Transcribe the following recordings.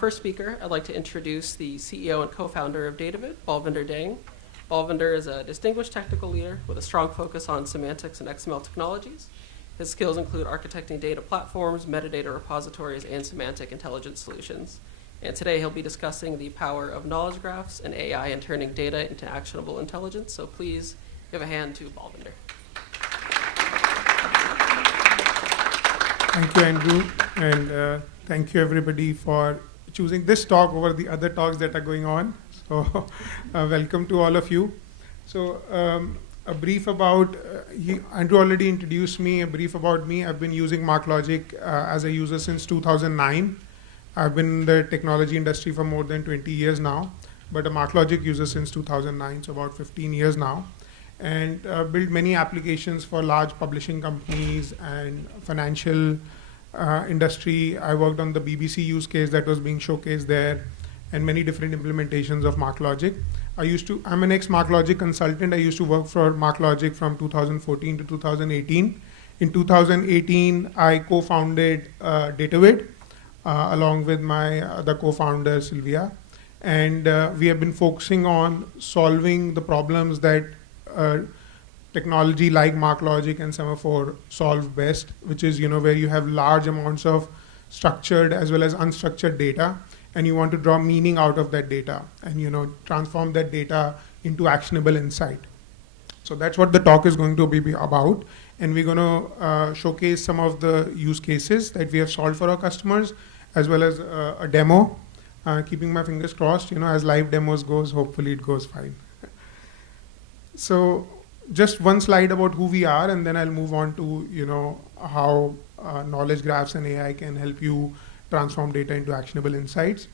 first speaker, I'd like to introduce the CEO and co-founder of Datavid, Balvinder Dang. Balvinder is a distinguished technical leader with a strong focus on semantics and XML technologies. His skills include architecting data platforms, metadata repositories, and semantic intelligence solutions. And today he'll be discussing the power of knowledge graphs and AI in turning data into actionable intelligence. So please give a hand to Balvinder. Thank you, Andrew, and thank you everybody for choosing this talk over the other talks that are going on. So welcome to all of you. So a brief about, Andrew already introduced me, a brief about me. I've been using MarkLogic as a user since 2009. I've been in the technology industry for more than 20 years now, but a MarkLogic user since 2009, so about 15 years now. And built many applications for large publishing companies and financial industry. I worked on the BBC use case that was being showcased there, and many different implementations of MarkLogic. I'm an ex-MarkLogic consultant. I used to work for MarkLogic from 2014 to 2018. In 2018, I co-founded Datavid along with my other co-founder, Sylvia. And we have been focusing on solving the problems that technology like MarkLogic and Semaphore solve best, which is where you have large amounts of structured as well as unstructured data, and you want to draw meaning out of that data and transform that data into actionable insight. So that's what the talk is going to be about, and we're going to showcase some of the use cases that we have solved for our customers, as well as a demo. Keeping my fingers crossed, as live demos goes, hopefully it goes fine. So just one slide about who we are, and then I'll move on to how knowledge graphs and AI can help you transform data into actionable insights.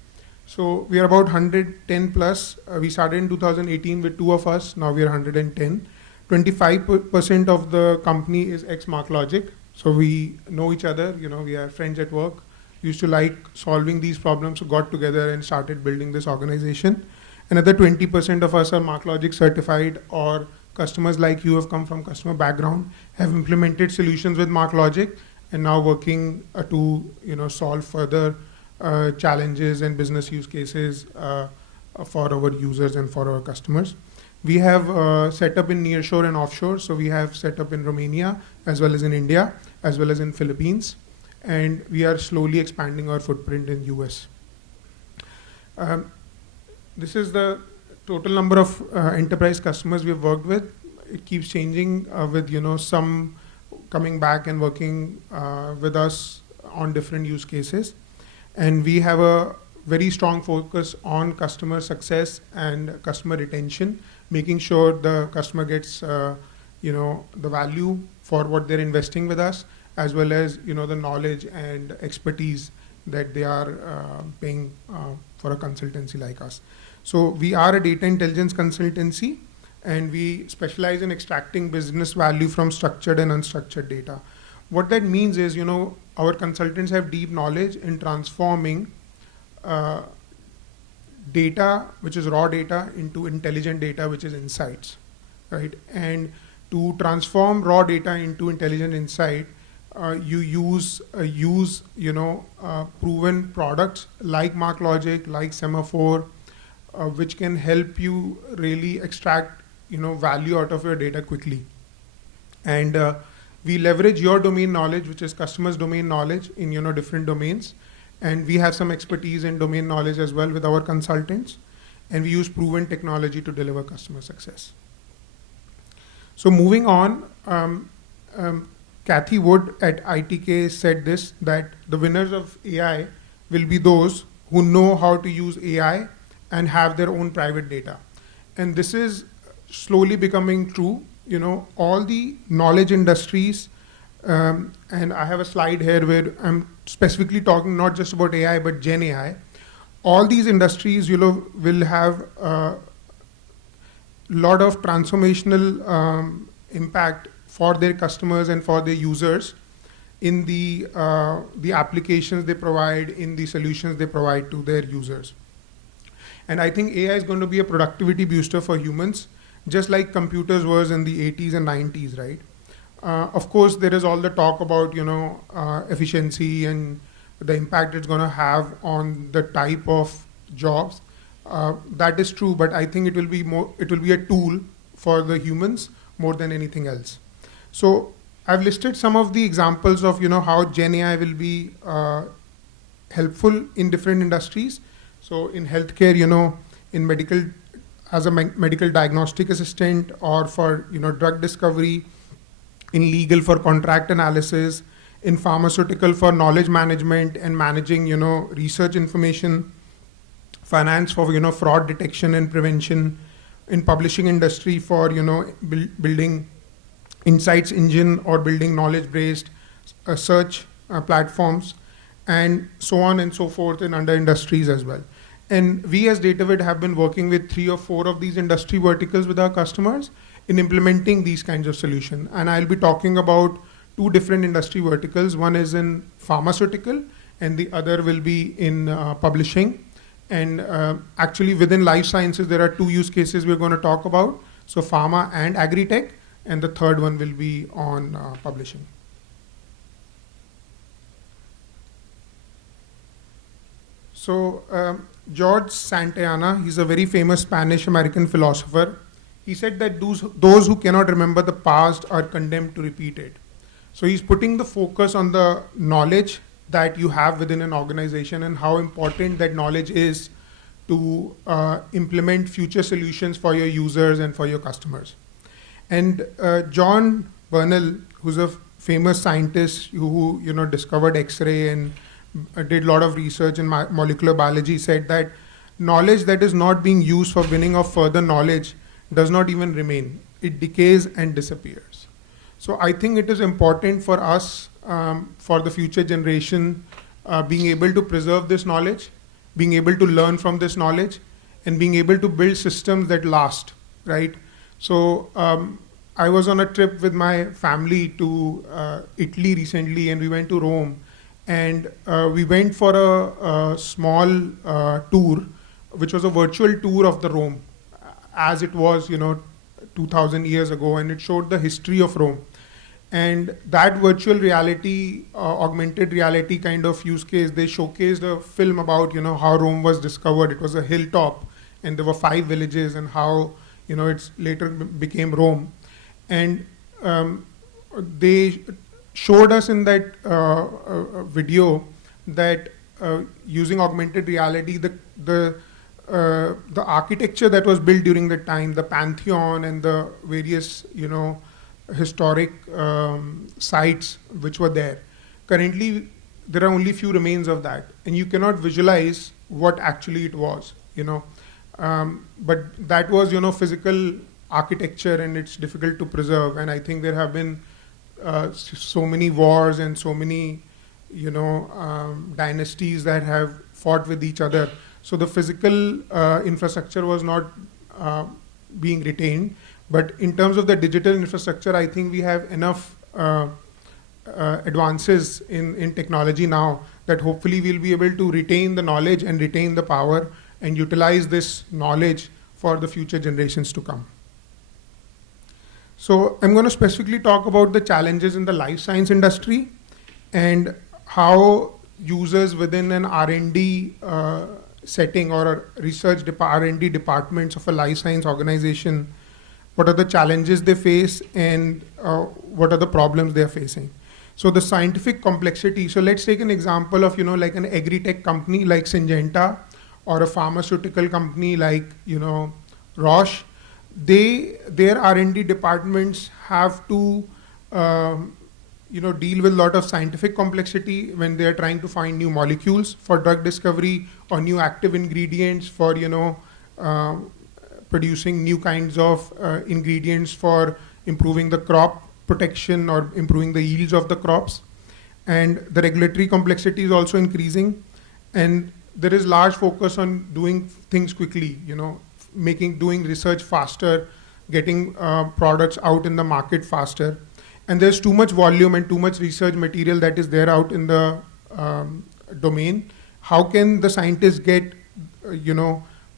So we are about 110 plus. We started in 2018 with 2 of us. Now we are 110. 25% of the company is ex-MarkLogic. So we know each other. We are friends at work. Used to like solving these problems, so got together and started building this organization. Another 20% of us are MarkLogic certified, or customers like you have come from customer background, have implemented solutions with MarkLogic, and now working to solve further challenges and business use cases for our users and for our customers. We have set up in nearshore and offshore. So we have set up in Romania, as well as in India, as well as in Philippines. And we are slowly expanding our footprint in US. This is the total number of enterprise customers we've worked with. It keeps changing with some coming back and working with us on different use cases. And we have a very strong focus on customer success and customer retention, making sure the customer gets the value for what they're investing with us, as well as the knowledge and expertise that they are paying for a consultancy like us. So we are a data intelligence consultancy, and we specialize in extracting business value from structured and unstructured data. What that means is, our consultants have deep knowledge in transforming data, which is raw data, into intelligent data, which is insights, right? And to transform raw data into intelligent insight, you use proven products like MarkLogic, like Semaphore, which can help you really extract value out of your data quickly. And we leverage your domain knowledge, which is customers' domain knowledge in different domains. And we have some expertise in domain knowledge as well with our consultants. And we use proven technology to deliver customer success. So moving on, Kathy Wood at ITK said this, that the winners of AI will be those who know how to use AI and have their own private data. And this is slowly becoming true. All the knowledge industries, and I have a slide here where I'm specifically talking not just about AI, but Gen AI. All these industries, will have a lot of transformational impact for their customers and for their users in the applications they provide, in the solutions they provide to their users. And I think AI is going to be a productivity booster for humans, just like computers was in the 80s and 90s, right? Of course, there is all the talk about, efficiency and the impact it's going to have on the type of jobs. That is true, but I think it will be a tool for the humans more than anything else. So I've listed some of the examples of how Gen AI will be helpful in different industries. So in healthcare, in medical, as a medical diagnostic assistant, or for drug discovery, in legal for contract analysis, in pharmaceutical for knowledge management and managing research information, finance for fraud detection and prevention, in publishing industry for building insights engine or building knowledge based search platforms, and so on and so forth in under industries as well. And we as Datavid have been working with 3 or 4 of these industry verticals with our customers in implementing these kinds of solutions. And I'll be talking about 2 different industry verticals. One is in pharmaceutical and the other will be in publishing. And actually within life sciences, there are 2 use cases we're going to talk about. So pharma and agri-tech, and the third one will be on publishing. So George Santayana, he's a very famous Spanish-American philosopher. He said that those who cannot remember the past are condemned to repeat it. So he's putting the focus on the knowledge that you have within an organization and how important that knowledge is to implement future solutions for your users and for your customers. And John Bernal, who's a famous scientist who discovered X-ray and did a lot of research in molecular biology, said that knowledge that is not being used for winning of further knowledge does not even remain. It decays and disappears. So I think it is important for us, for the future generation, being able to preserve this knowledge, being able to learn from this knowledge, and being able to build systems that last, right? So I was on a trip with my family to Italy recently, and we went to Rome. And we went for a small tour, which was a virtual tour of the Rome, as it was, 2000 years ago, and it showed the history of Rome. And that virtual reality, augmented reality kind of use case, they showcased a film about, how Rome was discovered. It was a hilltop, and there were 5 villages, and how, it's later became Rome. And they showed us in that video that using augmented reality, the architecture that was built during the time, the Pantheon and the various, historic sites which were there. Currently, there are only few remains of that, and you cannot visualize what actually it was, but that was, physical architecture, and it's difficult to preserve. And I think there have been so many wars and so many, dynasties that have fought with each other. So the physical infrastructure was not being retained. But in terms of the digital infrastructure, I think we have enough advances in technology now that hopefully we'll be able to retain the knowledge and retain the power and utilize this knowledge for the future generations to come. So I'm going to specifically talk about the challenges in the life science industry and how users within an R&D setting or a research R&D departments of a life science organization, what are the challenges they face and what are the problems they're facing. So the scientific complexity, so let's take an example of, like an agri-tech company like Syngenta or a pharmaceutical company like, Roche. Their R&D departments have to, deal with a lot of scientific complexity when they're trying to find new molecules for drug discovery or new active ingredients for, producing new kinds of ingredients for improving the crop protection or improving the yields of the crops. And the regulatory complexity is also increasing. And there is large focus on doing things quickly, doing research faster, getting products out in the market faster. And there's too much volume and too much research material that is there out in the domain. How can the scientists get,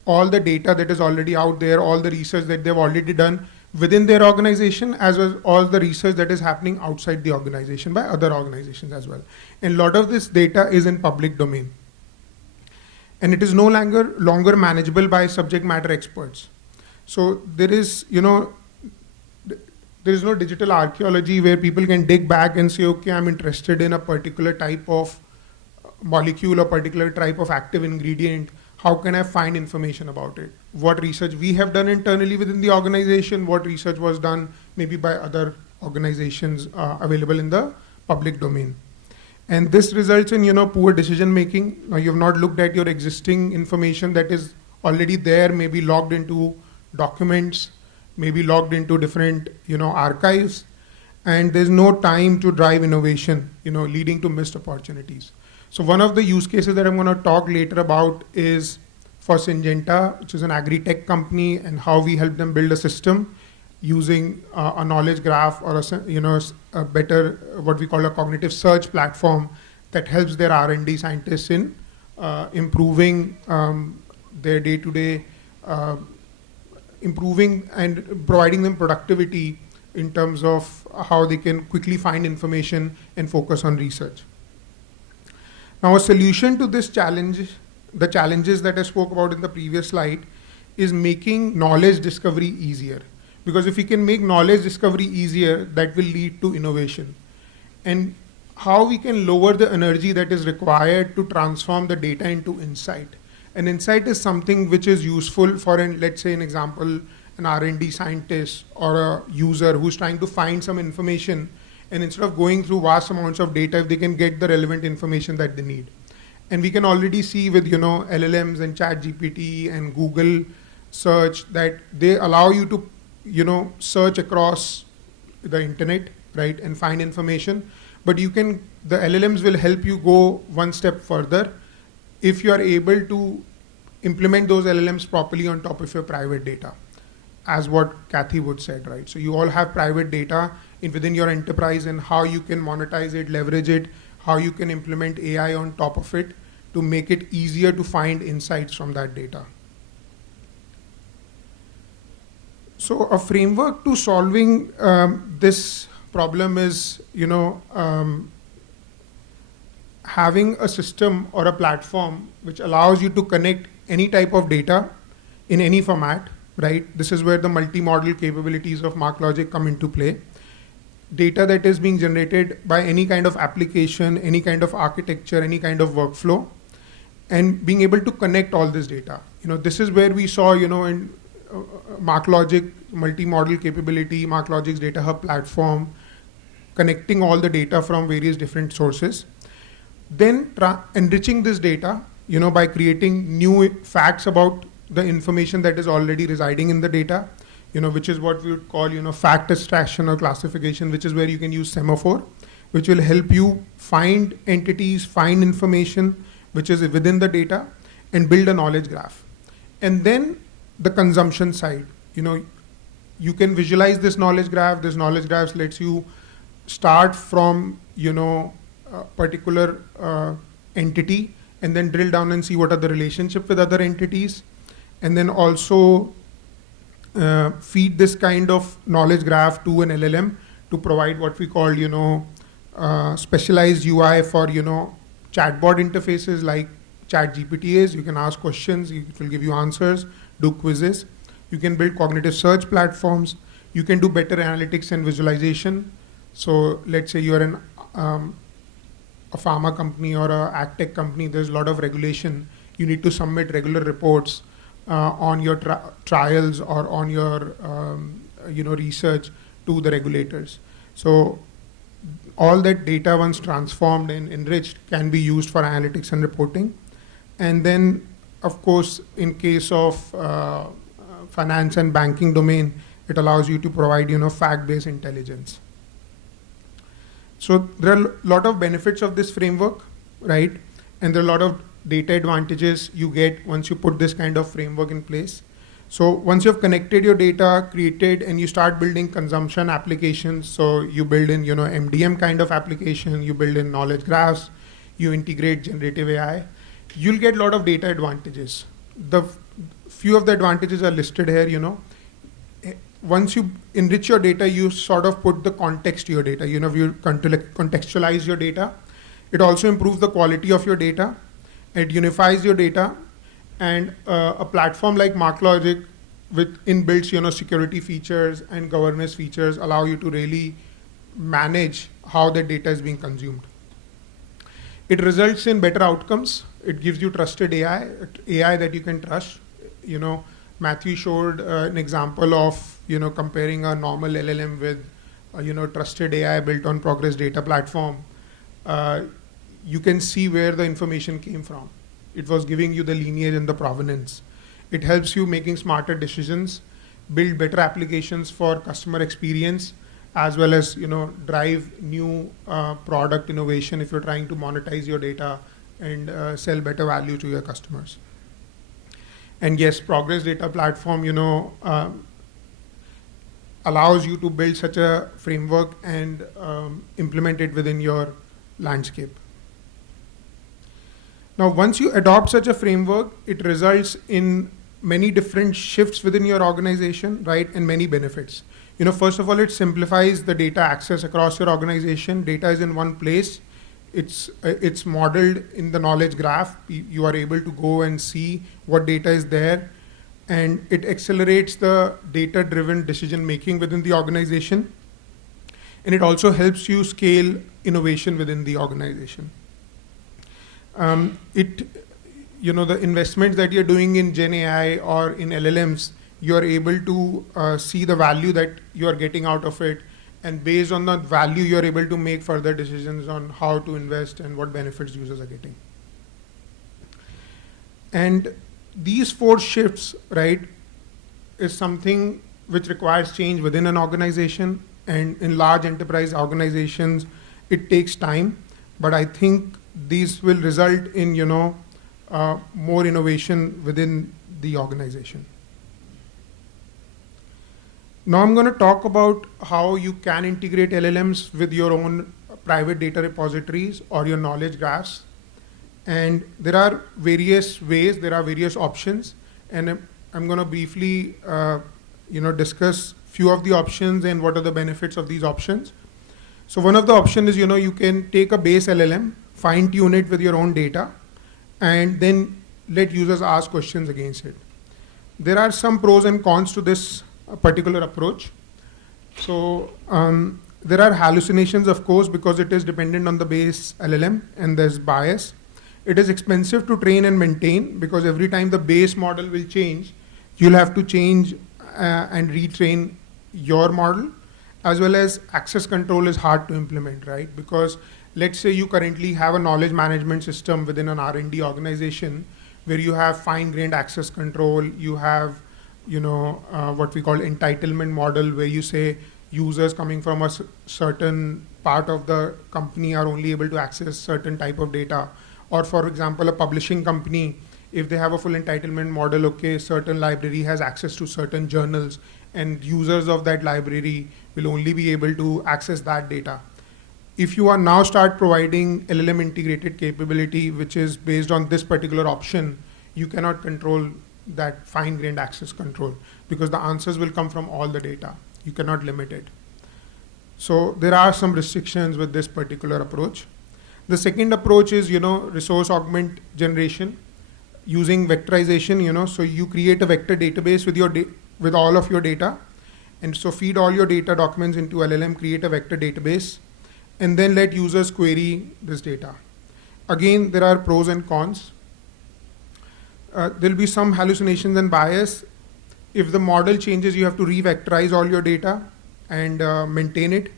all the data that is already out there, all the research that they've already done, within their organization, as well as all the research that is happening outside the organization by other organizations as well. And a lot of this data is in public domain. And it is no longer manageable by subject matter experts. So there is, there is no digital archaeology where people can dig back and say, okay, I'm interested in a particular type of molecule or particular type of active ingredient. How can I find information about it? What research we have done internally within the organization, what research was done maybe by other organizations available in the public domain. And this results in, poor decision making. Now, you have not looked at your existing information that is already there, maybe logged into documents, maybe logged into different, archives, and there's no time to drive innovation, leading to missed opportunities. So one of the use cases that I'm going to talk later about is for Syngenta, which is an agri-tech company, and how we help them build a system using a knowledge graph or a better, what we call a cognitive search platform that helps their R&D scientists in improving their day-to-day, improving and providing them productivity in terms of how they can quickly find information and focus on research. Now, a solution to this challenge, the challenges that I spoke about in the previous slide, is making knowledge discovery easier. Because if we can make knowledge discovery easier, that will lead to innovation. And how we can lower the energy that is required to transform the data into insight. An insight is something which is useful for, let's say, an example, an R&D scientist or a user who's trying to find some information, and instead of going through vast amounts of data, if they can get the relevant information that they need. And we can already see with, LLMs and ChatGPT and Google search that they allow you to, search across the internet, right, and find information. But the LLMs will help you go one step further if you are able to implement those LLMs properly on top of your private data, as what Kathy Wood said, right? So you all have private data within your enterprise, and how you can monetize it, leverage it, how you can implement AI on top of it to make it easier to find insights from that data. So a framework to solving this problem is, having a system or a platform which allows you to connect any type of data in any format, right? This is where the multi-model capabilities of MarkLogic come into play. Data that is being generated by any kind of application, any kind of architecture, any kind of workflow, and being able to connect all this data. This is where we saw, in MarkLogic multi-model capability, MarkLogic's Data Hub platform, connecting all the data from various different sources. Then enriching this data, by creating new facts about the information that is already residing in the data, which is what we would call, fact extraction or classification, which is where you can use semaphore, which will help you find entities, find information which is within the data, and build a knowledge graph. And then the consumption side, you can visualize this knowledge graph. This knowledge graph lets you start from, a particular entity, and then drill down and see what are the relationship with other entities, and then also feed this kind of knowledge graph to an LLM to provide what we call, specialized UI for, chatbot interfaces like ChatGPT is. You can ask questions, it will give you answers, do quizzes. You can build cognitive search platforms. You can do better analytics and visualization. So let's say you're in a pharma company or a ag tech company, there's a lot of regulation. You need to submit regular reports on your trials or on your research to the regulators. So all that data, once transformed and enriched, can be used for analytics and reporting. And then, of course, in case of finance and banking domain, it allows you to provide, fact-based intelligence. So there are a lot of benefits of this framework, right? And there are a lot of data advantages you get once you put this kind of framework in place. So once you've connected your data, created, and you start building consumption applications, so you build in, MDM kind of application, you build in knowledge graphs, you integrate generative AI, you'll get a lot of data advantages. The few of the advantages are listed here, once you enrich your data, you sort of put the context to your data. You contextualize your data. It also improves the quality of your data. It unifies your data. And a platform like MarkLogic with inbuilt, security features and governance features allow you to really manage how the data is being consumed. It results in better outcomes. It gives you trusted AI that you can trust. Matthew showed an example of, comparing a normal LLM with, trusted AI built on Progress Data Platform. You can see where the information came from. It was giving you the lineage and the provenance. It helps you making smarter decisions, build better applications for customer experience, as well as drive new product innovation if you're trying to monetize your data and sell better value to your customers. And yes, Progress Data Platform allows you to build such a framework and implement it within your landscape. Now, once you adopt such a framework, it results in many different shifts within your organization, right, and many benefits. First of all, it simplifies the data access across your organization. Data is in one place. It's modeled in the knowledge graph. You are able to go and see what data is there, and it accelerates the data-driven decision-making within the organization. And it also helps you scale innovation within the organization. The investments that you're doing in Gen AI or in LLMs, you're able to see the value that you're getting out of it. And based on that value, you're able to make further decisions on how to invest and what benefits users are getting. And these 4 shifts, right, is something which requires change within an organization. And in large enterprise organizations, it takes time. But I think these will result in, more innovation within the organization. Now I'm going to talk about how you can integrate LLMs with your own private data repositories or your knowledge graphs. And there are various ways, there are various options. And I'm going to briefly, discuss few of the options and what are the benefits of these options. So one of the options is, you can take a base LLM, fine tune it with your own data, and then let users ask questions against it. There are some pros and cons to this particular approach. So there are hallucinations, of course, because it is dependent on the base LLM and there's bias. It is expensive to train and maintain because every time the base model will change, you'll have to change and retrain your model, as well as access control is hard to implement, right? Because let's say you currently have a knowledge management system within an R&D organization where you have fine-grained access control, you have what we call entitlement model, where you say users coming from a certain part of the company are only able to access certain type of data. Or for example, a publishing company, if they have a full entitlement model, okay, certain library has access to certain journals and users of that library will only be able to access that data. If you are now start providing LLM integrated capability, which is based on this particular option, you cannot control that fine-grained access control because the answers will come from all the data. You cannot limit it. So there are some restrictions with this particular approach. The second approach is, resource augment generation using vectorization, so you create a vector database with all of your data. And so feed all your data documents into LLM, create a vector database, and then let users query this data. Again, there are pros and cons. There'll be some hallucinations and bias. If the model changes, you have to re-vectorize all your data and maintain it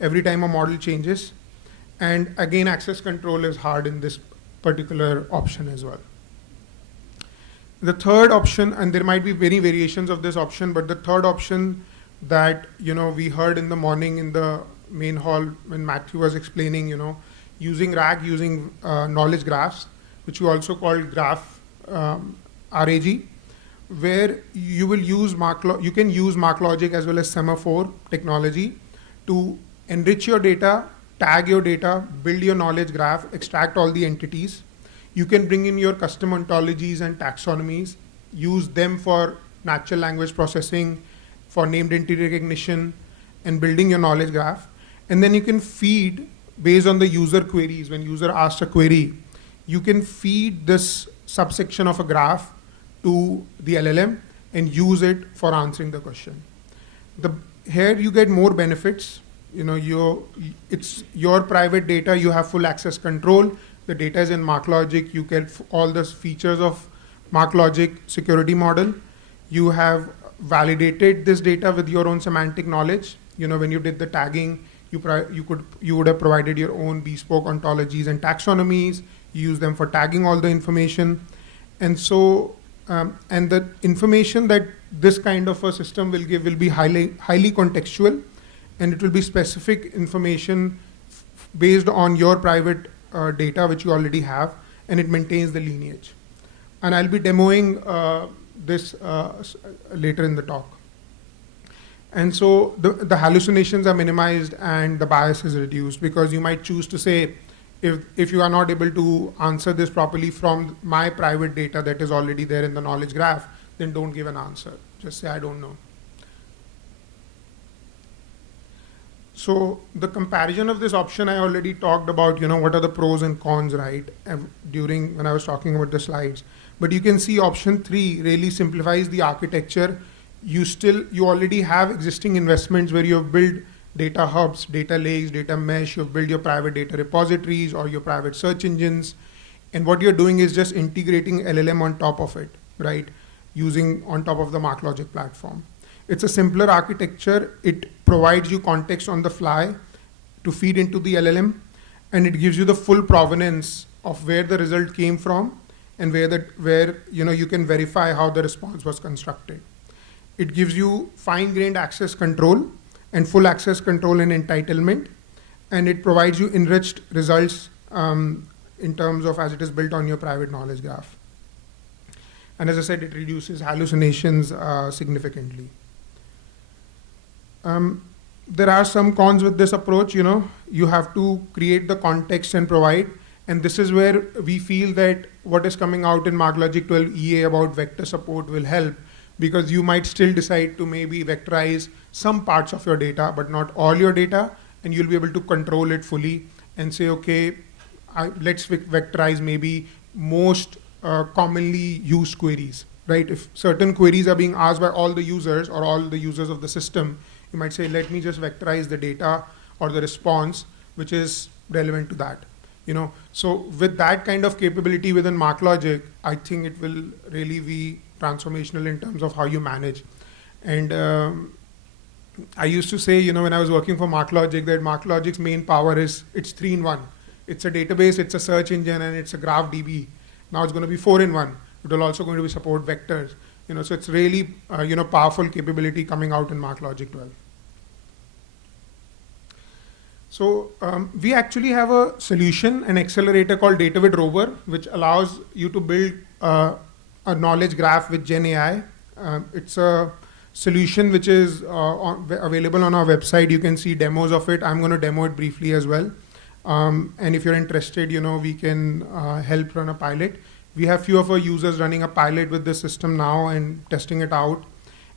every time a model changes. And again, access control is hard in this particular option as well. The third option, and there might be many variations of this option, but the third option that we heard in the morning in the main hall when Matthew was explaining, using RAG, using knowledge graphs, which we also call graph RAG, where you will use you can use MarkLogic as well as semaphore technology to enrich your data, tag your data, build your knowledge graph, extract all the entities. You can bring in your custom ontologies and taxonomies, use them for natural language processing for named entity recognition and building your knowledge graph. And then you can feed based on the user queries. When user asks a query, you can feed this subsection of a graph to the LLM and use it for answering the question. Here you get more benefits. It's your private data. You have full access control. The data is in MarkLogic. You get all the features of MarkLogic security model. You have validated this data with your own semantic knowledge. When you did the tagging, you would have provided your own bespoke ontologies and taxonomies. You use them for tagging all the information, and so and the information that this kind of a system will give will be highly contextual, and it will be specific information based on your private data which you already have, and it maintains the lineage. And I'll be demoing this later in the talk. And so the hallucinations are minimized and the bias is reduced, because you might choose to say, if you are not able to answer this properly from my private data that is already there in the knowledge graph, then don't give an answer. Just say, I don't know. So the comparison of this option, I already talked about, what are the pros and cons, right, during when I was talking about the slides. But you can see option 3 really simplifies the architecture. You already have existing investments where you have built data hubs, data lakes, data mesh, you've built your private data repositories or your private search engines. And what you're doing is just integrating LLM on top of it, right? Using on top of the MarkLogic platform. It's a simpler architecture. It provides you context on the fly to feed into the LLM, and it gives you the full provenance of where the result came from and where you can verify how the response was constructed. It gives you fine-grained access control and full access control and entitlement, and it provides you enriched results in terms of as it is built on your private knowledge graph. And as I said, it reduces hallucinations significantly. There are some cons with this approach. You have to create the context and provide, and this is where we feel that what is coming out in MarkLogic 12 EA about vector support will help, because you might still decide to maybe vectorize some parts of your data, but not all your data, and you'll be able to control it fully and say, okay, let's vectorize maybe most commonly used queries, right? If certain queries are being asked by all the users or all the users of the system, you might say, let me just vectorize the data or the response which is relevant to that. So with that kind of capability within MarkLogic, I think it will really be transformational in terms of how you manage. And I used to say, when I was working for MarkLogic, that MarkLogic's main power is it's 3-in-1. It's a database, it's a search engine, and it's a graph DB. Now it's going to be 4-in-1. It will also going to be support vectors. So it's really powerful capability coming out in MarkLogic 12. So we actually have a solution, an accelerator called Datavid Rover, which allows you to build a knowledge graph with Gen AI. It's a solution which is available on our website. You can see demos of it. I'm going to demo it briefly as well. And if you're interested, we can help run a pilot. We have few of our users running a pilot with this system now and testing it out.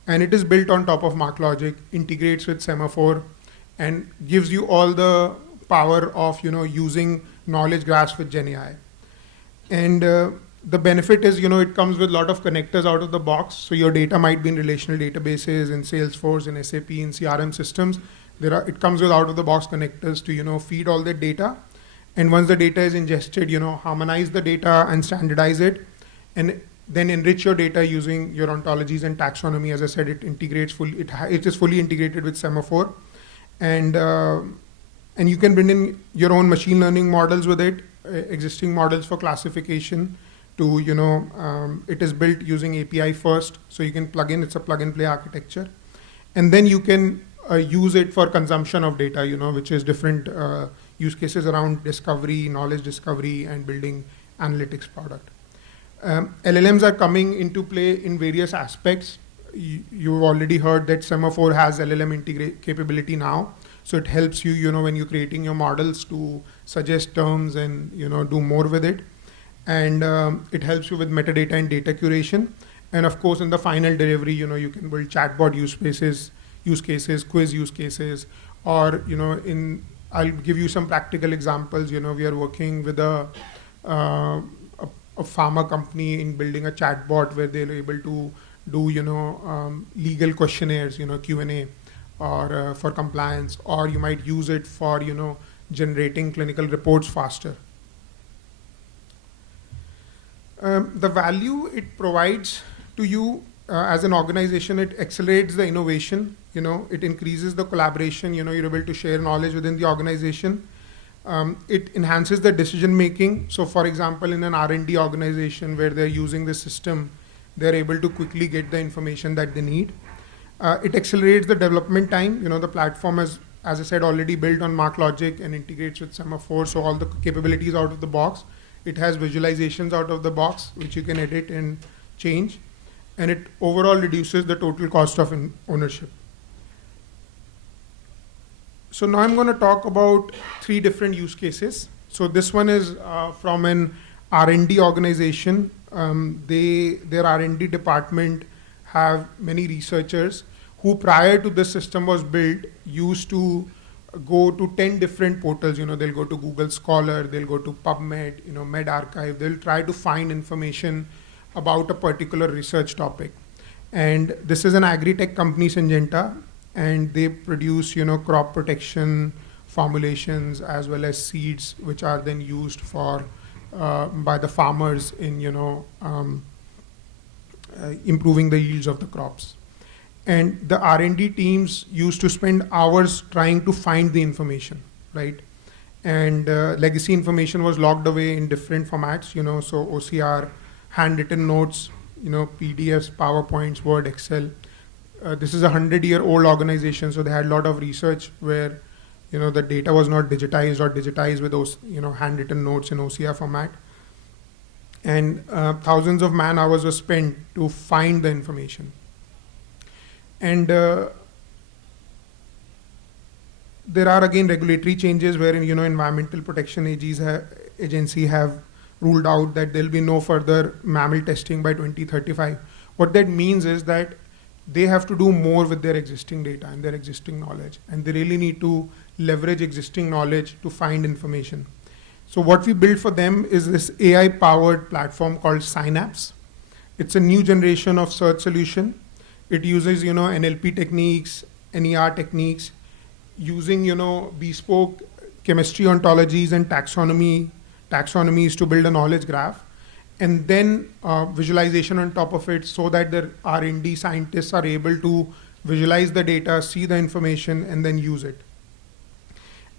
And it is built on top of MarkLogic, integrates with Semaphore, and gives you all the power of using knowledge graphs with Gen AI. And the benefit is it comes with a lot of connectors out of the box. So your data might be in relational databases, in Salesforce, in SAP, in CRM systems. It comes with out of the box connectors to feed all the data. And once the data is ingested, harmonize the data and standardize it, and then enrich your data using your ontologies and taxonomy. As I said, it integrates fully. It is fully integrated with Semaphore. And you can bring in your own machine learning models with it, existing models for classification. It is built using API first, so you can plug in. It's a plug and play architecture, and then you can use it for consumption of data. Which is different use cases around discovery, knowledge discovery, and building analytics product. LLMs are coming into play in various aspects. You've already heard that Semaphore has LLM capability now. So it helps you, when you're creating your models to suggest terms and, do more with it. And it helps you with metadata and data curation. And of course, in the final delivery, you can build chatbot use cases, quiz use cases, or, I'll give you some practical examples. We are working with uh, a pharma company in building a chatbot where they're able to do, legal questionnaires, Q&A, or for compliance, or you might use it for, generating clinical reports faster. The value it provides to you as an organization, it accelerates the innovation, it increases the collaboration, you're able to share knowledge within the organization. It enhances the decision making. So for example, in an R&D organization where they're using the system, they're able to quickly get the information that they need. It accelerates the development time. The platform is, as I said, already built on MarkLogic and integrates with Semaphore, so all the capabilities out of the box. It has visualizations out of the box, which you can edit and change. And it overall reduces the total cost of ownership. So now I'm going to talk about 3 different use cases. So this one is from an R&D organization. Their R&D department have many researchers who, prior to this system was built, used to go to 10 different portals. They'll go to Google Scholar, they'll go to PubMed, medRxiv. They'll try to find information about a particular research topic. And this is an agri-tech company, Syngenta, and they produce, crop protection formulations as well as seeds, which are then used for by the farmers in, improving the yields of the crops. And the R&D teams used to spend hours trying to find the information, right? And legacy information was logged away in different formats, so OCR, handwritten notes, PDFs, PowerPoints, Word, Excel. This is a 100-year-old organization, so they had a lot of research where, the data was not digitized or digitized with those, handwritten notes in OCR format. And thousands of man hours were spent to find the information. And there are again regulatory changes wherein, Environmental Protection Agency have ruled out that there'll be no further mammal testing by 2035. What that means is that they have to do more with their existing data and their existing knowledge, and they really need to leverage existing knowledge to find information. So what we built for them is this AI-powered platform called Synapse. It's a new generation of search solution. It uses, NLP techniques, NER techniques, using, bespoke chemistry ontologies and taxonomies to build a knowledge graph, and then visualization on top of it, so that the R&D scientists are able to visualize the data, see the information, and then use it.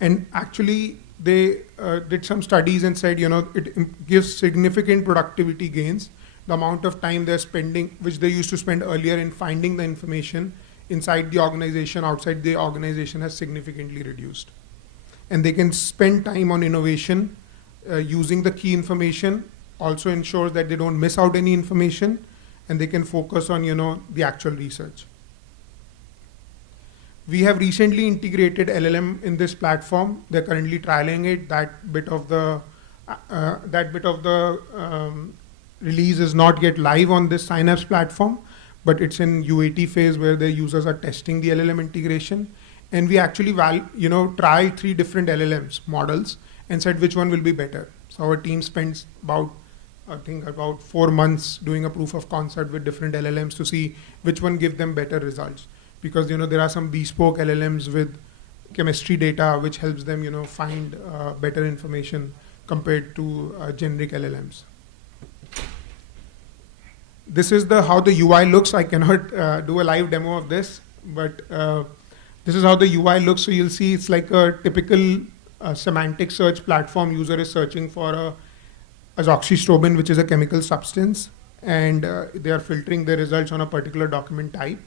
And actually, they did some studies and said, it gives significant productivity gains. The amount of time they're spending, which they used to spend earlier in finding the information inside the organization, outside the organization, has significantly reduced. And they can spend time on innovation, using the key information, also ensures that they don't miss out any information, and they can focus on, the actual research. We have recently integrated LLM in this platform. They're currently trialing it. That bit of the release is not yet live on this Synapse platform, but it's in UAT phase where the users are testing the LLM integration. And we actually tried 3 different LLMs models and said which one will be better. So our team spends about 4 months doing a proof of concept with different LLMs to see which one give them better results. Because there are some bespoke LLMs with chemistry data which helps them find better information compared to generic LLMs. This is how the UI looks. I cannot do a live demo of this, but this is how the UI looks. So you'll see it's like a typical semantic search platform. User is searching for azoxystrobin, which is a chemical substance, and they are filtering the results on a particular document type.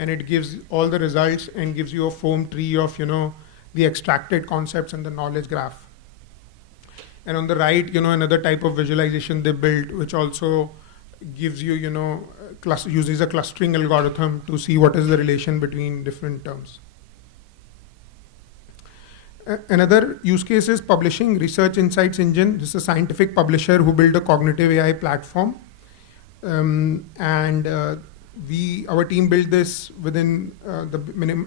And it gives all the results and gives you a foam tree of the extracted concepts and the knowledge graph. And on the right, another type of visualization they built, which also gives you, uses a clustering algorithm to see what is the relation between different terms. Another use case is publishing. Research Insights Engine. This is a scientific publisher who built a cognitive AI platform. Our team built this within the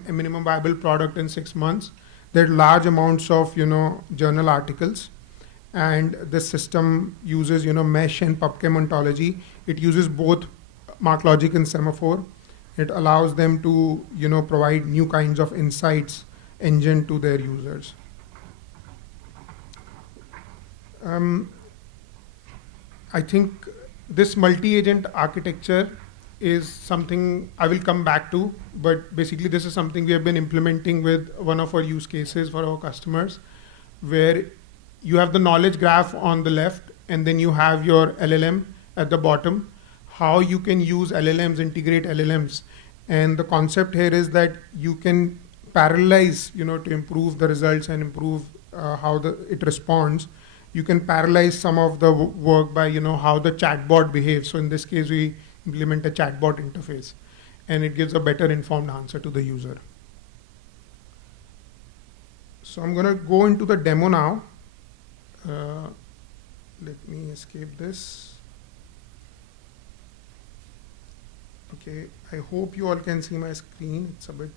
minimum viable product in 6 months. There are large amounts of journal articles, and this system uses mesh and pubchem ontology. It uses both MarkLogic and Semaphore. It allows them to provide new kinds of insights engine to their users. I think this multi-agent architecture is something I will come back to, but basically this is something we have been implementing with one of our use cases for our customers, where you have the knowledge graph on the left, and then you have your LLM at the bottom. How you can use LLMs, integrate LLMs. And the concept here is that you can parallelize, to improve the results and improve how it responds. You can parallelize some of the work by, how the chatbot behaves. So in this case, we implement a chatbot interface, and it gives a better informed answer to the user. So I'm going to go into the demo now. Let me escape this. Okay, I hope you all can see my screen. It's a bit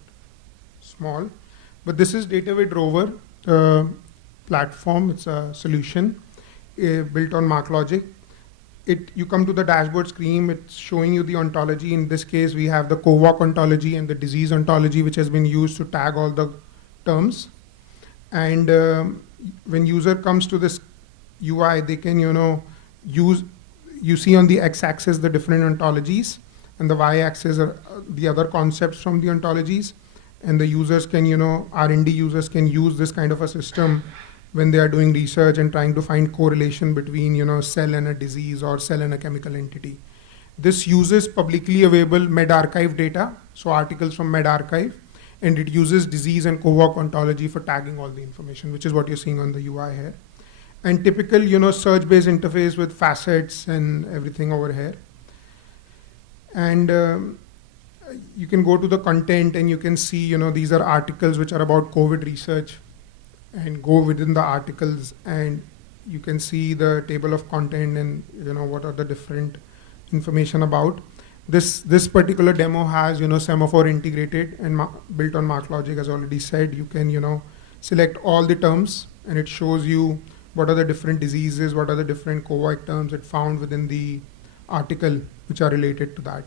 small, but this is Datavid Rover platform. It's a solution built on MarkLogic. You come to the dashboard screen. It's showing you the ontology. In this case, we have the co-work ontology and the disease ontology, which has been used to tag all the terms. And when user comes to this UI, they can you see on the x-axis the different ontologies, and the y-axis are the other concepts from the ontologies. And the users can, R&D users can use this kind of a system when they are doing research and trying to find correlation between, cell and a disease or cell and a chemical entity. This uses publicly available medRxiv data, so articles from medRxiv, and it uses disease and co-work ontology for tagging all the information, which is what you're seeing on the UI here. And typical, search-based interface with facets and everything over here. And you can go to the content and you can see, these are articles which are about COVID research, and go within the articles and you can see the table of content and, what are the different information about. This particular demo has, Semaphore integrated and built on MarkLogic, as already said. You can, select all the terms and it shows you what are the different diseases, what are the different co-work terms it found within the article which are related to that.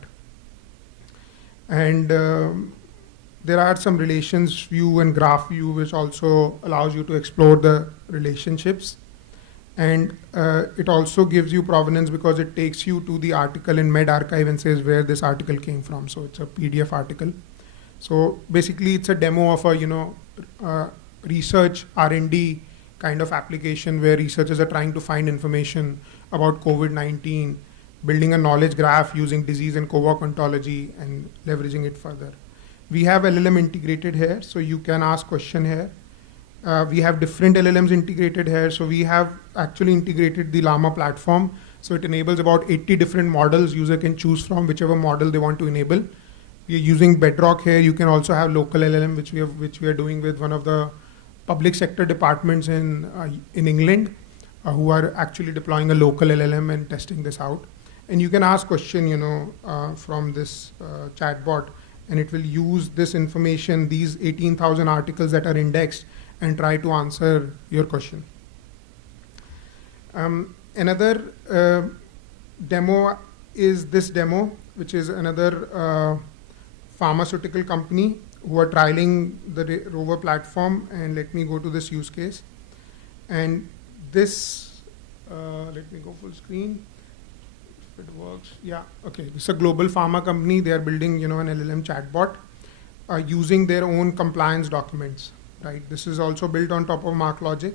And there are some relations view and graph view, which also allows you to explore the relationships. And it also gives you provenance because it takes you to the article in medRxiv and says where this article came from. So it's a PDF article. So basically it's a demo of a, research R&D kind of application where researchers are trying to find information about COVID-19, building a knowledge graph using disease and co-work ontology and leveraging it further. We have LLM integrated here, so you can ask question here. We have different LLMs integrated here. So we have actually integrated the Llama platform. So it enables about 80 different models user can choose from, whichever model they want to enable. We are using Bedrock here. You can also have local LLM, which we are doing with one of the public sector departments in England, who are actually deploying a local LLM and testing this out. And you can ask question, from this chatbot, and it will use this information, these 18,000 articles that are indexed, and try to answer your question. Another demo is this demo, which is another pharmaceutical company who are trialing the Rover platform. And let me go to this use case. And this, let me go full screen. If it works, yeah, okay. This is a global pharma company. They are building, an LLM chatbot using their own compliance documents. Right. This is also built on top of MarkLogic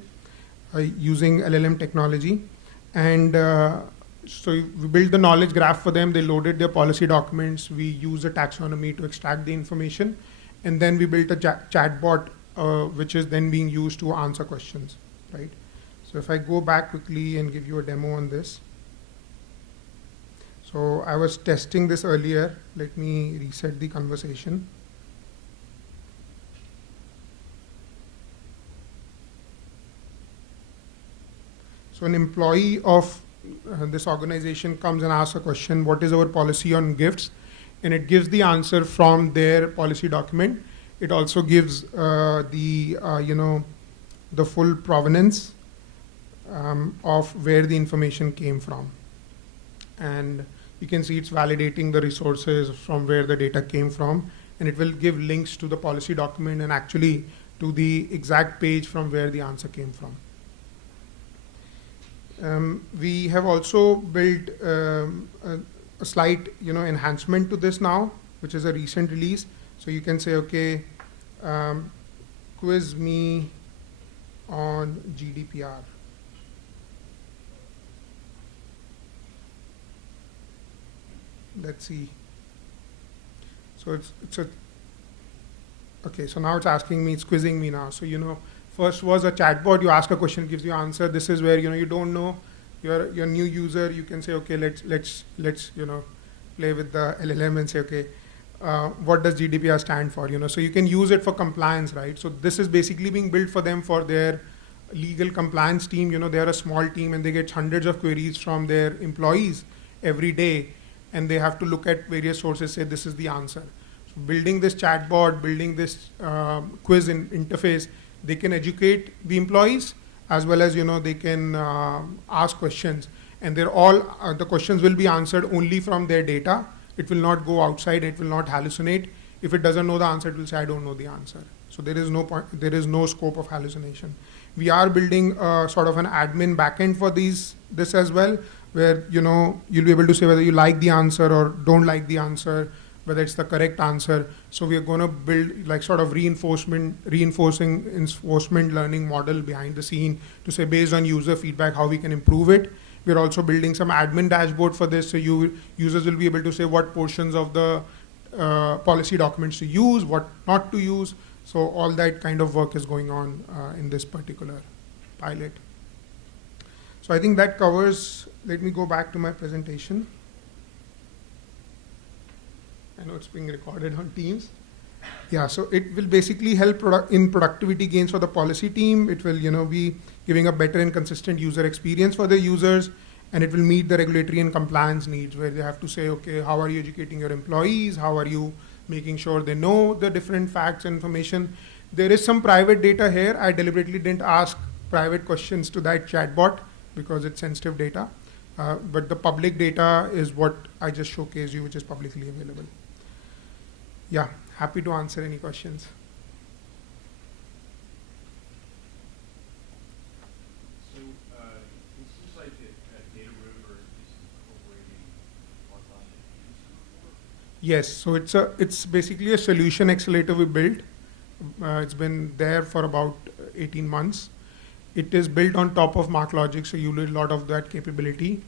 using LLM technology. And so we built the knowledge graph for them. They loaded their policy documents. We use a taxonomy to extract the information. And then we built a chatbot, which is then being used to answer questions. Right. So if I go back quickly and give you a demo on this. So I was testing this earlier. Let me reset the conversation. So an employee of this organization comes and asks a question, what is our policy on gifts? And it gives the answer from their policy document. It also gives the full provenance of where the information came from. And you can see it's validating the resources from where the data came from, and it will give links to the policy document and actually to the exact page from where the answer came from. We have also built a slight enhancement to this now, which is a recent release. So you can say, okay, quiz me on GDPR. Let's see. So okay, so now it's asking me, it's quizzing me now. So first was a chatbot, you ask a question, it gives you answer. This is where you don't know, you're a new user, you can say, okay, let's play with the LLM and say, okay, what does GDPR stand for? So you can use it for compliance, right? So this is basically being built for them for their legal compliance team. They're a small team and they get hundreds of queries from their employees every day, and they have to look at various sources, say this is the answer. So building this chatbot, building this quiz interface, they can educate the employees as well as they can ask questions, and they're all the questions will be answered only from their data. It will not go outside, it will not hallucinate. If it doesn't know the answer, it will say I don't know the answer. So there is no point, there is no scope of hallucination. We are building sort of an admin backend for this as well, where you'll be able to say whether you like the answer or don't like the answer, whether it's the correct answer. So we are going to build like sort of reinforcing learning model behind the scene to say based on user feedback how we can improve it. We're also building some admin dashboard for this, so users will be able to say what portions of the policy documents to use, what not to use. So all that kind of work is going on in this particular pilot. So I think that covers. Let me go back to my presentation. I know it's being recorded on Teams. Yeah, so it will basically help in productivity gains for the policy team. It will, be giving a better and consistent user experience for the users, and it will meet the regulatory and compliance needs where they have to say, okay, how are you educating your employees? How are you making sure they know the different facts and information? There is some private data here. I deliberately didn't ask private questions to that chatbot because it's sensitive data. But the public data is what I just showcased you, which is publicly available. Yeah, happy to answer any questions. So it seems like Data River is incorporating MarkLogic. Yes, so it's basically a solution accelerator we built. It's been there for about 18 months. It is built on top of MarkLogic, so you need a lot of that capability.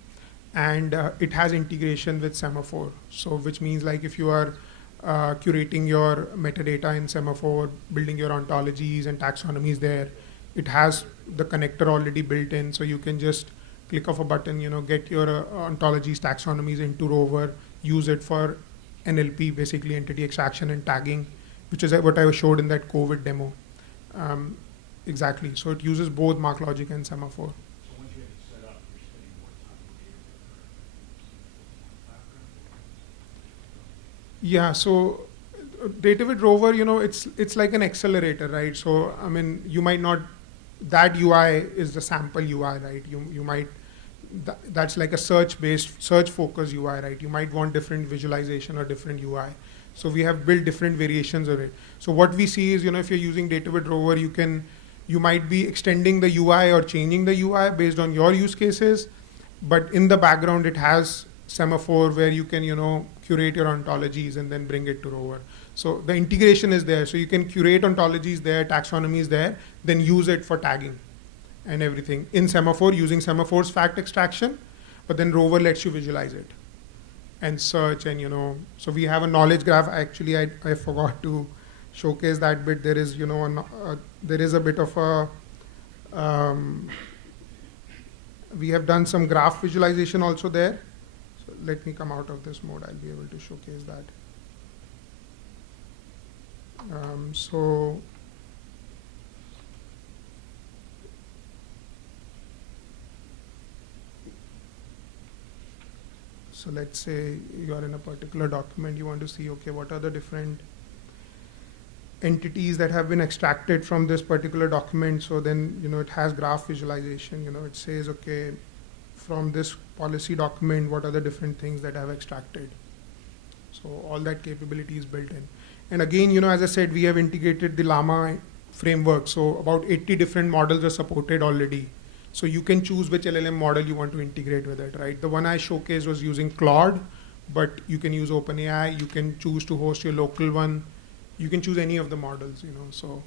And it has integration with Semaphore. So which means like if you are curating your metadata in Semaphore, building your ontologies and taxonomies there, it has the connector already built in. So you can just click of a button, get your ontologies, taxonomies into Rover, use it for NLP, basically entity extraction and tagging, which is what I showed in that COVID demo. Exactly. So it uses both MarkLogic and Semaphore. So once you have it set up, you're spending more time with Yeah. So Datavid Rover, it's like an accelerator, right? So I mean, you might not. That UI is the sample UI, right? You might. That's like a search focused UI, right? You might want different visualization or different UI. So we have built different variations of it. So what we see is, if you're using Datavid Rover, you might be extending the UI or changing the UI based on your use cases, but in the background it has Semaphore where you can, curate your ontologies and then bring it to Rover. So the integration is there. So you can curate ontologies there, taxonomies there, then use it for tagging and everything in Semaphore using Semaphore's fact extraction, but then Rover lets you visualize it and search and, so we have a knowledge graph. Actually, I forgot to showcase that bit. There is, there is a bit of a, we have done some graph visualization also there. So let me come out of this mode. I'll be able to showcase that. So So let's say you are in a particular document, you want to see, okay, what are the different entities that have been extracted from this particular document. So then, it has graph visualization, it says, okay, from this policy document, what are the different things that I have extracted. So all that capability is built in. And again, as I said, we have integrated the Llama framework. So about 80 different models are supported already. So you can choose which LLM model you want to integrate with it, right? The one I showcased was using Claude, but you can use OpenAI. You can choose to host your local one. You can choose any of the models, So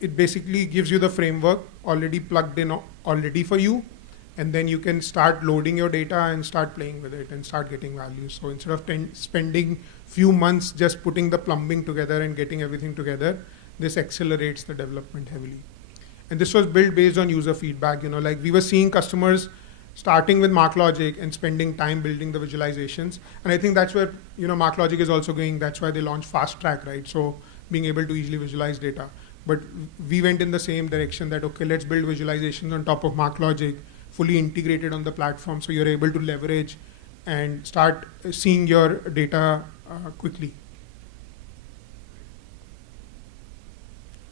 it basically gives you the framework already plugged in already for you. And then you can start loading your data and start playing with it and start getting value. So instead of spending few months just putting the plumbing together and getting everything together, this accelerates the development heavily. And this was built based on user feedback. Like we were seeing customers starting with MarkLogic and spending time building the visualizations. And I think that's where MarkLogic is also going. That's why they launched Fast Track, right? So being able to easily visualize data. But we went in the same direction that, okay, let's build visualizations on top of MarkLogic, fully integrated on the platform, so you're able to leverage and start seeing your data quickly.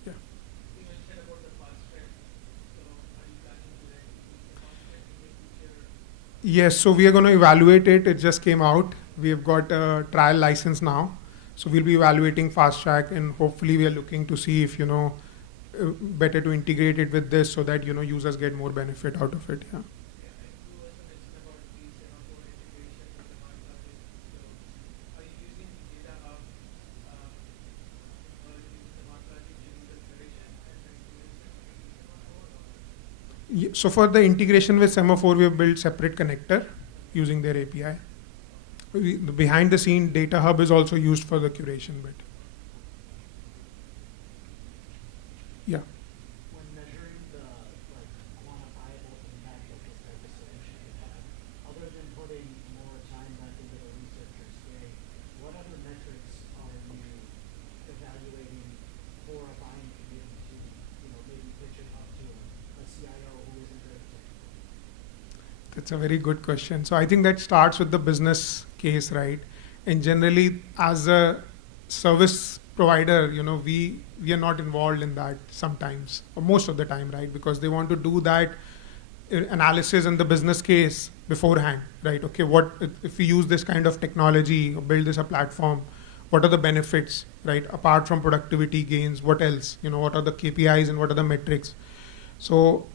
Yeah. You mentioned about the fast track. So are you planning to use the fast track in the future? Yes, so we are going to evaluate it. It just came out. We have got a trial license now. So we'll be evaluating fast track, and hopefully we are looking to see if, better to integrate it with this so that, users get more benefit out of it. Yeah. Yeah, and you also mentioned about the semaphore integration with the MarkLogic. So are you using the data hub or using the MarkLogic during the curation and then doing semaphore? So for the integration with Semaphore, we have built separate connector using their API. The behind the scene data hub is also used for the curation bit. Yeah. When measuring the quantifiable impact of this type of solution you have, other than putting more time back into the researcher's day, what other metrics are you evaluating for a buying community to, maybe pitch it up to a CIO who isn't very technical? That's a very good question. So I think that starts with the business case, right? And generally, as a service provider, we are not involved in that sometimes, or most of the time, right? Because they want to do that analysis in the business case beforehand, right? Okay, what if we use this kind of technology or build this a platform? What are the benefits, right? Apart from productivity gains, what else? What are the KPIs and what are the metrics? So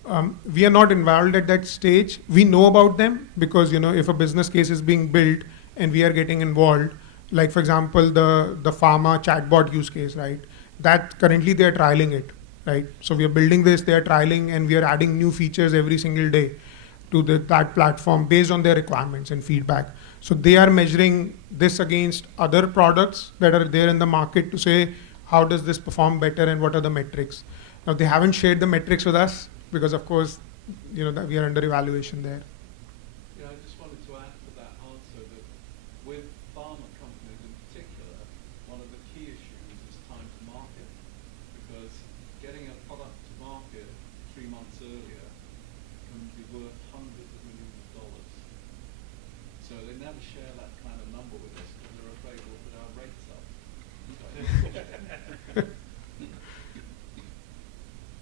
we are not involved at that stage. We know about them because if a business case is being built and we are getting involved, like for example the pharma chatbot use case, right? That currently they are trialing it, right? So we are building this, they are trialing, and we are adding new features every single day to that platform based on their requirements and feedback. So they are measuring this against other products that are there in the market to say how does this perform better and what are the metrics. Now, they haven't shared the metrics with us because, of course, that we are under evaluation there. Yeah, I just wanted to add to that answer that with pharma companies in particular, one of the key issues is time to market, because getting a product to market 3 months earlier can be worth hundreds of millions of dollars. So they never share that kind of number with us because they're afraid we'll put our rates up.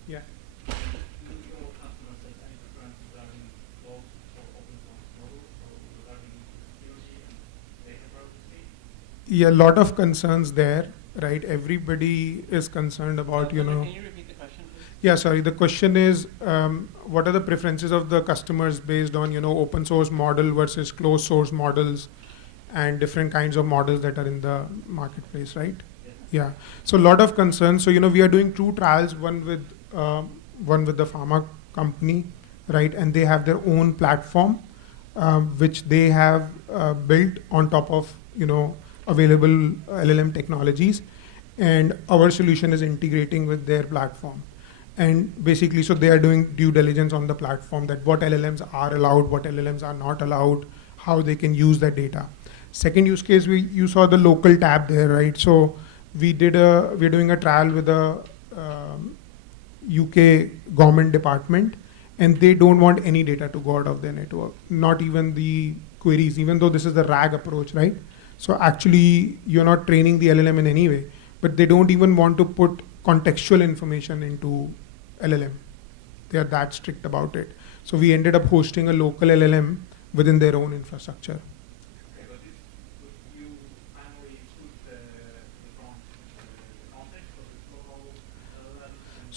Yeah. Do your customers have any preference regarding both for open source models or regarding security and data privacy? Yeah, a lot of concerns there, right? Everybody is concerned about, Can you repeat the question, please? Yeah, sorry. The question is, what are the preferences of the customers based on, open source model versus closed source models and different kinds of models that are in the marketplace, right? Yes. Yeah. So a lot of concerns. So, we are doing 2 trials, one with the pharma company, right? And they have their own platform, which they have built on top of, available LLM technologies. And our solution is integrating with their platform. And basically, so they are doing due diligence on the platform that what LLMs are allowed, what LLMs are not allowed, how they can use that data. Second use case, you saw the local tab there, right? So we're doing a trial with a UK government department, and they don't want any data to go out of their network, not even the queries, even though this is the RAG approach, right? So actually, you're not training the LLM in any way, but they don't even want to put contextual information into LLM. They are that strict about it. So we ended up hosting a local LLM within their own infrastructure. Okay, but this, but you finally put the context of the local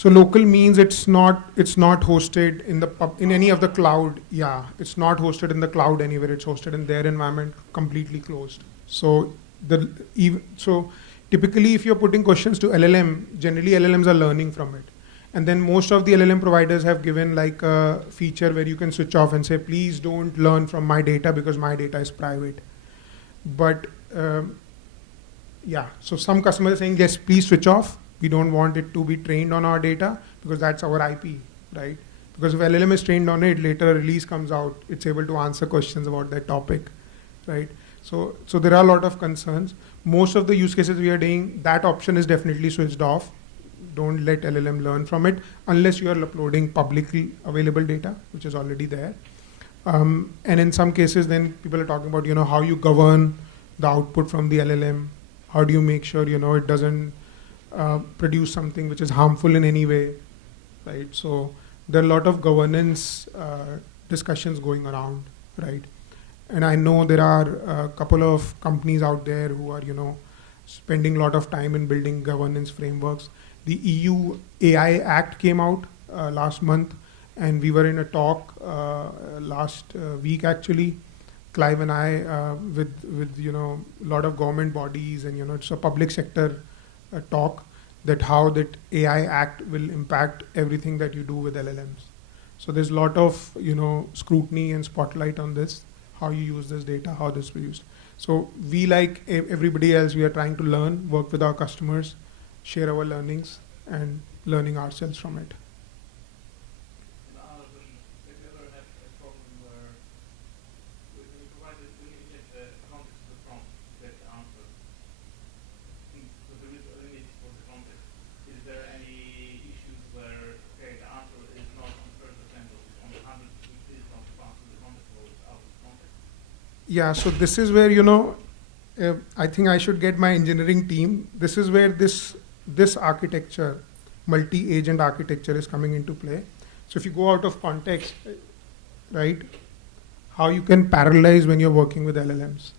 So local means it's not hosted in the in any of the cloud. Yeah, it's not hosted in the cloud anywhere. It's hosted in their environment, completely closed. So typically, if you're putting questions to LLM, generally LLMs are learning from it. And then most of the LLM providers have given like a feature where you can switch off and say, please don't learn from my data because my data is private. But yeah, so some customers are saying, yes, please switch off. We don't want it to be trained on our data because that's our IP, right? Because if LLM is trained on it, later a release comes out, it's able to answer questions about that topic, right? So there are a lot of concerns. Most of the use cases we are doing, that option is definitely switched off. Don't let LLM learn from it unless you are uploading publicly available data, which is already there. And in some cases, then people are talking about, how you govern the output from the LLM. How do you make sure, it doesn't produce something which is harmful in any way, right? So there are a lot of governance discussions going around, right? And I know there are a couple of companies out there who are, spending a lot of time in building governance frameworks. The EU AI Act came out last month, and we were in a talk last week actually, Clive and I, with a lot of government bodies, and it's a public sector talk that how that AI Act will impact everything that you do with LLMs. So there's a lot of scrutiny and spotlight on this, how you use this data, how this will be used. So we, like everybody else, we are trying to learn, work with our customers, share our learnings, and learning ourselves from it. Another question: if you ever have a problem where when you get the context of the prompt, get the answer, so there is a limit for the context. Is there any issues where the answer is not on 100% or it's on 100%, it is not responsive to the context or it's out of context? Yeah, so this is where, I think I should get my engineering team. This is where this architecture, multi-agent architecture, is coming into play. So if you go out of context, right, how you can parallelize when you're working with LLMs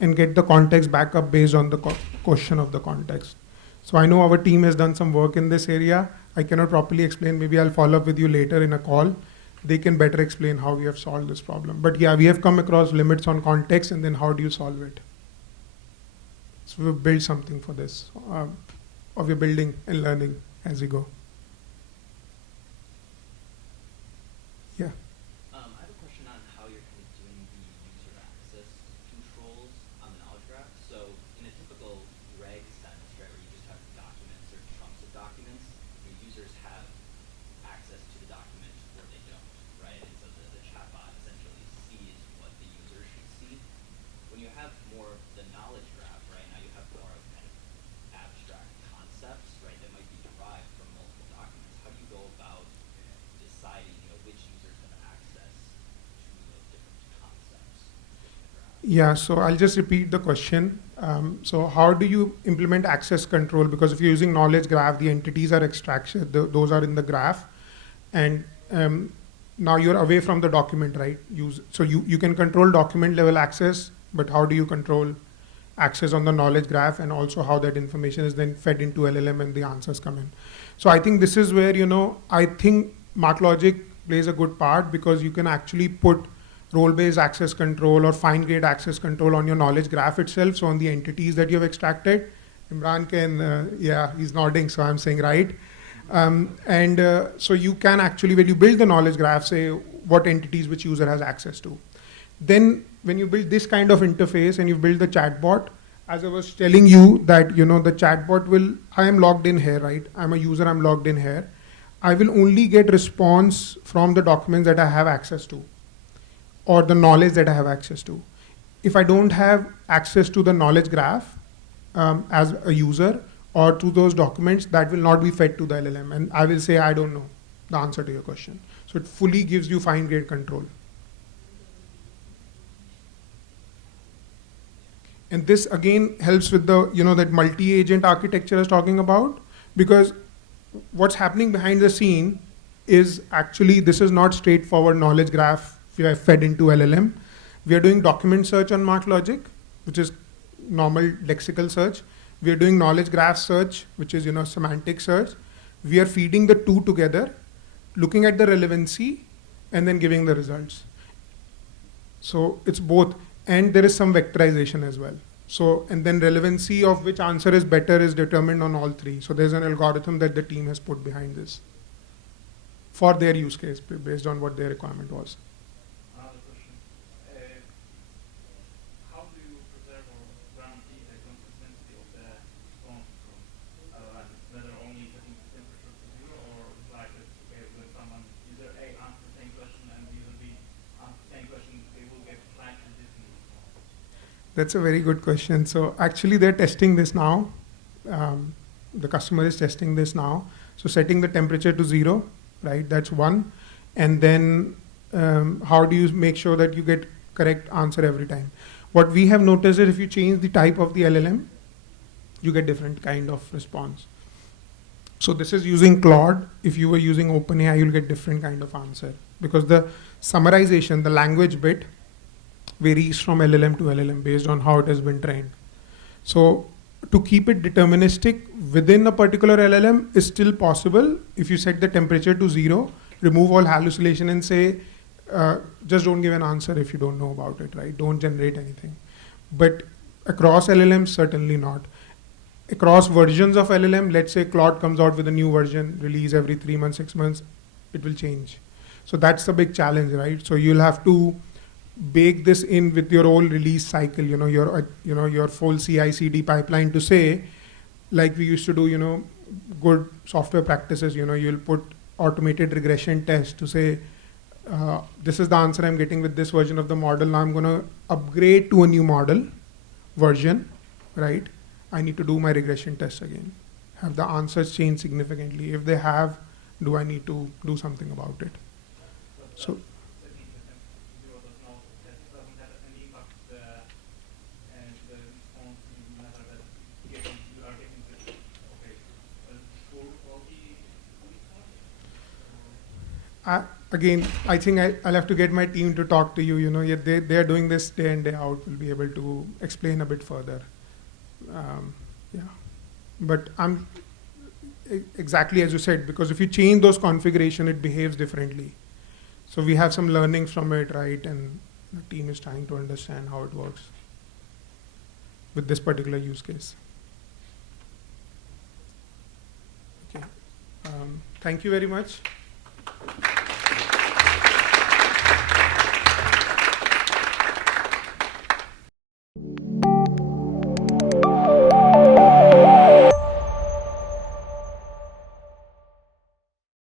and get the context back up based on the question of the context. So I know our team has done some work in this area. I cannot properly explain. Maybe I'll follow up with you later in a call. They can better explain how we have solved this problem. But yeah, we have come across limits on context, and then how do you solve it? So we've built something for this, or we're building and learning as we go. Yeah. I have a question on how you're kind of doing the user access controls on the knowledge graph. So in a typical reg sense, right, where you just have documents or chunks of documents, your users have access to the document or they don't, right? And so the chatbot essentially sees what the user should see. When you have more of the knowledge graph, right, now you have more of kind of abstract concepts, right, that might be derived from multiple documents. How do you go about deciding, which users have access to those different concepts within the graph? Yeah, so I'll just repeat the question. So how do you implement access control? Because if you're using knowledge graph, the entities are extracted, those are in the graph. And now you're away from the document, right? So you can control document level access, but how do you control access on the knowledge graph, and also how that information is then fed into LLM and the answers come in? So I think this is where, I think MarkLogic plays a good part, because you can actually put role-based access control or fine-grained access control on your knowledge graph itself, so on the entities that you have extracted. Imran can, yeah, he's nodding, so I'm saying right. So you can actually, when you build the knowledge graph, say what entities which user has access to. Then when you build this kind of interface and you build the chatbot, as I was telling you that, the chatbot will, I am logged in here, right? I'm a user, I'm logged in here. I will only get response from the documents that I have access to, or the knowledge that I have access to. If I don't have access to the knowledge graph as a user or to those documents, that will not be fed to the LLM. And I will say, I don't know, the answer to your question. So it fully gives you fine-grained control. And this again helps with the, that multi-agent architecture I was talking about, because what's happening behind the scene is actually, this is not straightforward knowledge graph we have fed into LLM. We are doing document search on MarkLogic, which is normal lexical search. We are doing knowledge graph search, which is, semantic search. We are feeding the two together, looking at the relevancy, and then giving the results. So it's both, and there is some vectorization as well. So, and then relevancy of which answer is better is determined on all three. So there's an algorithm that the team has put behind this for their use case based on what their requirement was. Another question. How do you preserve or guarantee the consistency of the response from whether only setting the temperature to 0, or like when someone user A answers the same question and user B answers the same question, they will get slightly different response? That's a very good question. So actually they're testing this now. The customer is testing this now. So setting the temperature to 0, right? That's one. And then how do you make sure that you get correct answer every time? What we have noticed is if you change the type of the LLM, you get different kind of response. So this is using Claude. If you were using OpenAI, you'll get different kind of answer, because the summarization, the language bit, varies from LLM to LLM based on how it has been trained. So to keep it deterministic within a particular LLM is still possible if you set the temperature to 0, remove all hallucination and say, just don't give an answer if you don't know about it, right? Don't generate anything. But across LLMs, certainly not. Across versions of LLM, let's say Claude comes out with a new version, release every 3 months, 6 months, it will change. So that's the big challenge, right? So you'll have to bake this in with your own release cycle, your full CI/CD pipeline to say, like we used to do, good software practices, you'll put automated regression tests to say, this is the answer I'm getting with this version of the model. Now I'm going to upgrade to a new model version, right? I need to do my regression tests again. Have the answers changed significantly? If they have, do I need to do something about it? So. Again, I think I'll have to get my team to talk to you. They're doing this day in, day out. We'll be able to explain a bit further. Yeah, but I'm exactly as you said, because if you change those configuration, it behaves differently. So we have some learnings from it, right? And the team is trying to understand how it works with this particular use case. Okay. Thank you very much.